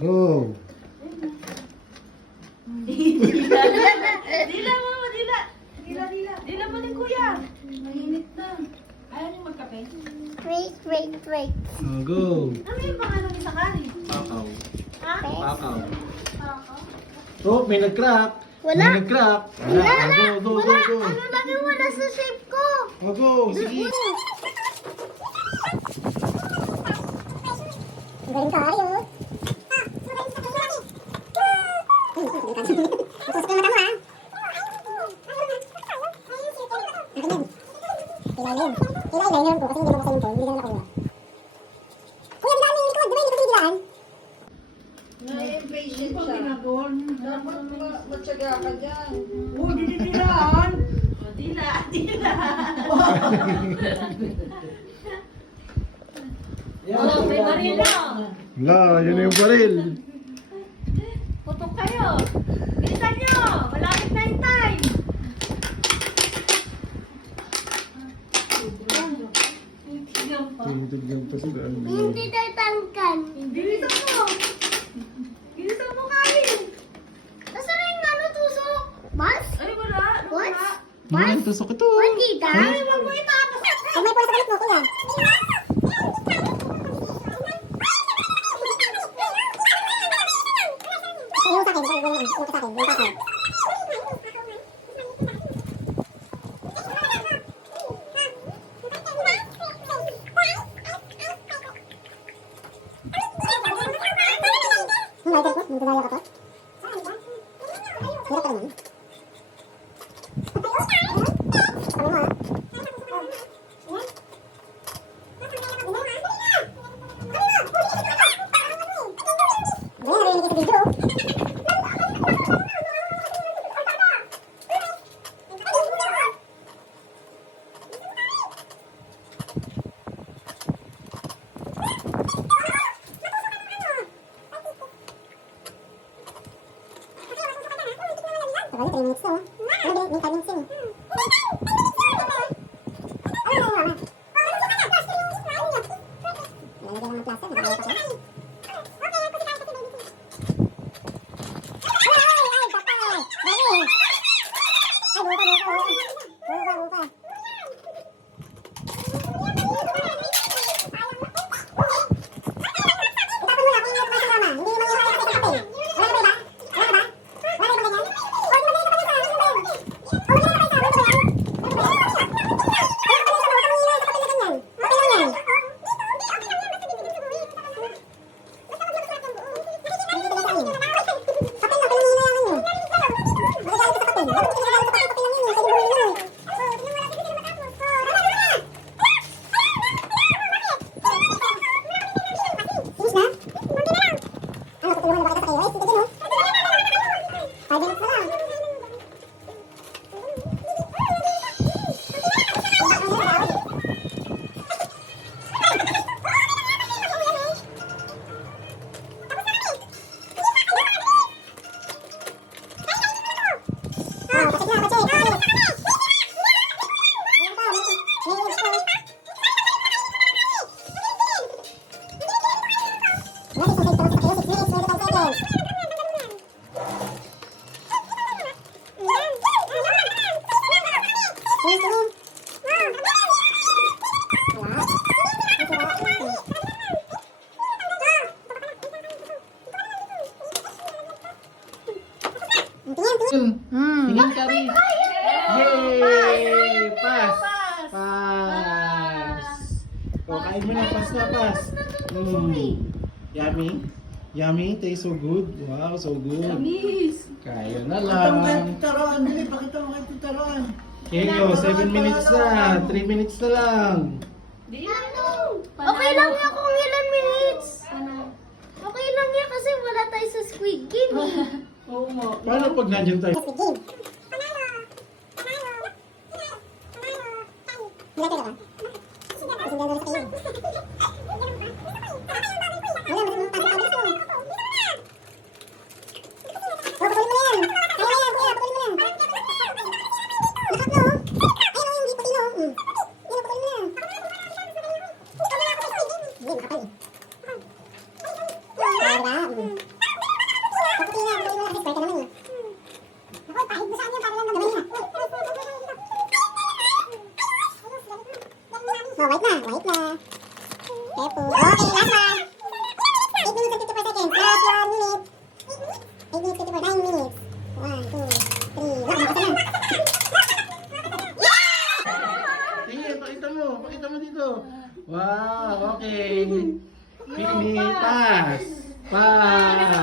Go! Dila mo, dila. Dila mo ni kuya. Mainit na. Ayaw niyo magkape? Wait. Go! Ano yung pangalan sa kanin? Pakaw. Ha? Pakaw. Ako? Oh, may nag-crack. Wala. May nag-crack. Wala. Go. Ano lagi wala sa shape ko? Oh, go. Sige. Galing ka, Ario. Ilayin po kasi hindi mo kasi yung phone, hindi naman nakuha. Kuya, bilaan mo yung likod, diba hindi ko tinigilaan? Na-impatient siya. Dapat matyaga ka dyan. Oo, dinidilaan. Dila. Oh, may baril na. La, yun na yung baril. Putok kayo. Bilisan nyo. Malapit na yung time. Tintigyan pa sila. Hindi tatangkan. Bilisan mo. Bilisan mo kain. Nasaan na yung ano, tusok? Bas? Ay, wala. What? Ano, tusok ito. What, tita? Ay, wag mo itapos. Ay, may pula sa galit mo, kuya. Yung sa akin, yung sa akin. Ang lighter ko, magdadaya ka to. Hirap ka naman. Sabi mo, ha? Ayan, narinig ka sa video. Tagal, 3 minutes na, oh. Ano, may timing sin. Lalagyan lang ng plaster, nagagawa pa ko. Tingin ka rin. Yay! Pass! Pass! O, kain mo na. Pass na, pass. Yummy? Yummy? Tastes so good. Wow, so good. Miss. Kaya na lang. Taruan, dili, pakita mo kayo taruan. Kenyo, 7 minutes na. 3 minutes na lang. Okay lang yan kung ilan minutes. Okay lang yan kasi wala tayo sa Squid Game. Oo mo. Paano pag nandyan tayo? Squid Game. Wala ka ba? Kasi gagawin sa kayo. Wala, mas pagkakabas mo. Patuloy mo na yan. Kaya na yan, kuya. Patuloy mo na. Lakat na, oh. Ayun, oh, hindi patino. Yan, patuloy mo na. Hindi, makapal eh. Diba? Oh, white na. White na. Careful. Okay, last one. 8 minutes and 54 seconds. Last 1 minute. 8 minutes, 54, 9 minutes. 1, 2, 3. Wala, makasal na. Sige, pakita mo. Pakita mo dito. Wow, okay. Pinipas. Pass.